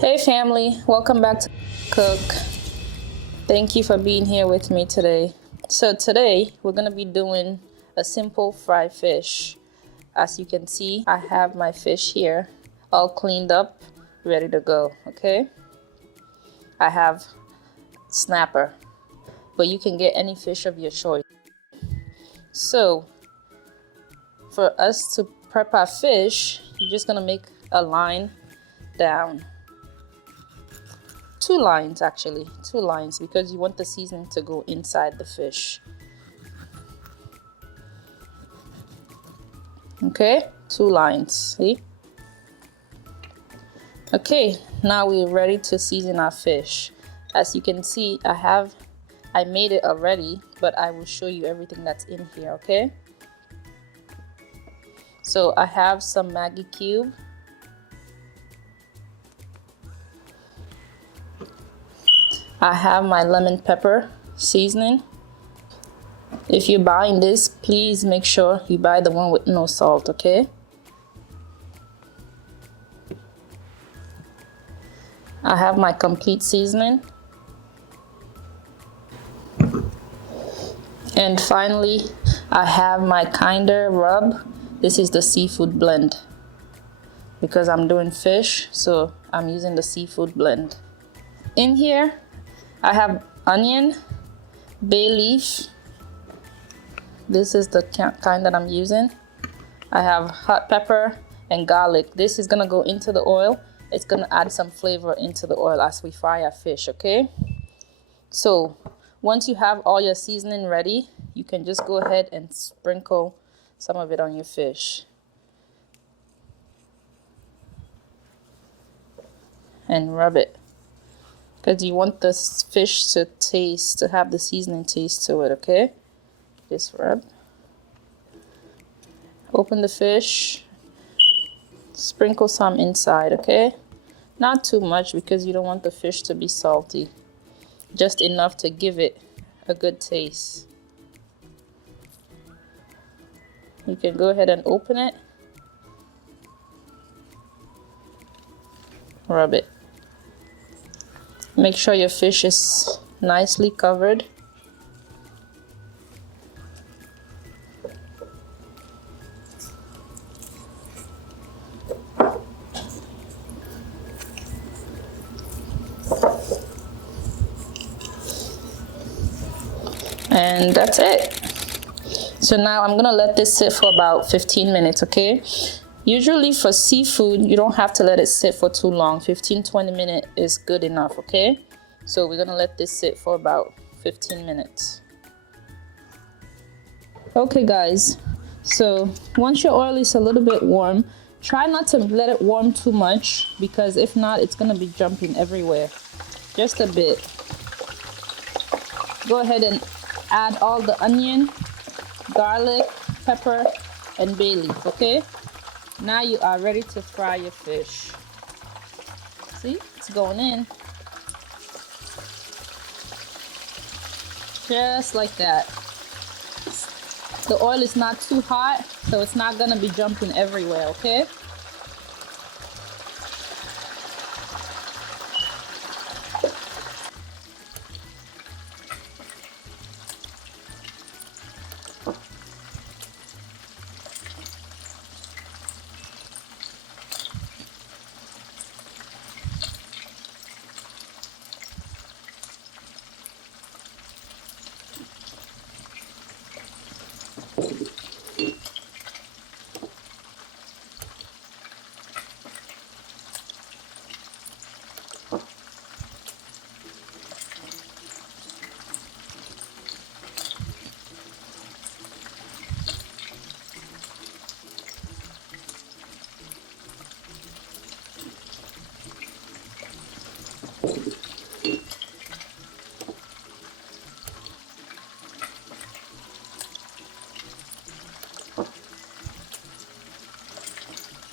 Hey family, welcome back to Cook. Thank you for being here with me today. So today we're gonna be doing a simple fried fish. As you can see, I have my fish here all cleaned up, ready to go, okay? I have snapper, but you can get any fish of your choice. So for us to prep our fish, you're just gonna make a line down. Two lines actually, two lines, because you want the seasoning to go inside the fish. Okay, two lines, see? Okay, now we're ready to season our fish. As you can see, I made it already, but I will show you everything that's in here, okay? So I have some Maggie cube. I have my lemon pepper seasoning. If you're buying this, please make sure you buy the one with no salt, okay? I have my complete seasoning. And finally, I have my kinder rub. This is the seafood blend. Because I'm doing fish, so I'm using the seafood blend. In here, I have onion, bay leaf. This is the kind that I'm using. I have hot pepper and garlic. This is gonna go into the oil. It's gonna add some flavor into the oil as we fry our fish, okay? So once you have all your seasoning ready, you can just go ahead and sprinkle some of it on your fish. And rub it. Because you want this fish to have the seasoning taste to it, okay? Just rub. Open the fish. Sprinkle some inside, okay? Not too much because you don't want the fish to be salty. Just enough to give it a good taste. You can go ahead and open it. Rub it. Make sure your fish is nicely covered. And that's it. So now I'm gonna let this sit for about 15 minutes, okay? Usually for seafood, you don't have to let it sit for too long. 15-20 minutes is good enough, okay? So we're gonna let this sit for about 15 minutes. Okay guys, so once your oil is a little bit warm, try not to let it warm too much, because if not, it's gonna be jumping everywhere. Just a bit. Go ahead and add all the onion, garlic, pepper, and bay leaf, okay? Now you are ready to fry your fish. See, it's going in. Just like that. The oil is not too hot, so it's not gonna be jumping everywhere, okay?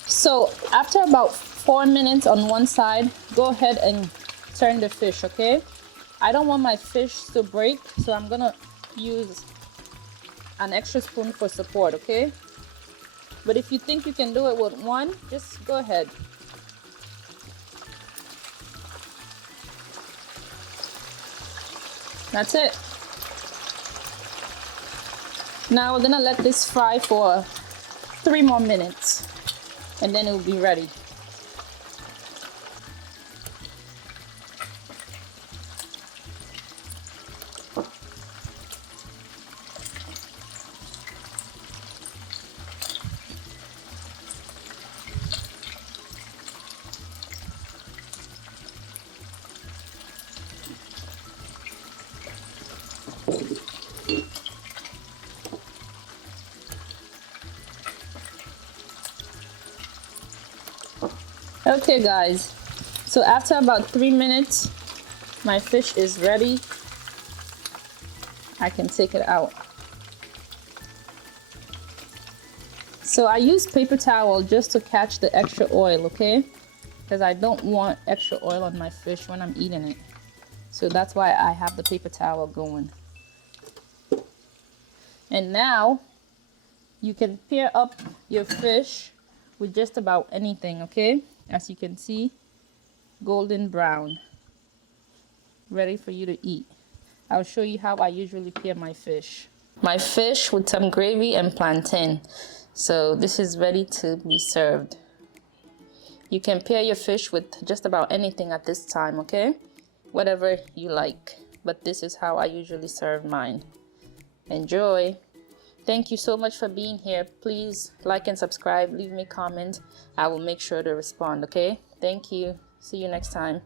So after about 4 minutes on one side, go ahead and turn the fish, okay? I don't want my fish to break, so I'm gonna use an extra spoon for support, okay? But if you think you can do it with one, just go ahead. That's it. Now we're gonna let this fry for 3 more minutes and then it will be ready. Okay guys, so after about 3 minutes my fish is ready. I can take it out. So I use paper towel just to catch the extra oil, okay? Because I don't want extra oil on my fish when I'm eating it. So that's why I have the paper towel going. And now you can pair up your fish with just about anything, okay? As you can see, golden brown, ready for you to eat. I'll show you how I usually pair my fish. My fish with some gravy and plantain. So this is ready to be served. You can pair your fish with just about anything at this time, okay? Whatever you like. But this is how I usually serve mine. Enjoy. Thank you so much for being here. Please like and subscribe. Leave me a comment. I will make sure to respond, okay? Thank you. See you next time.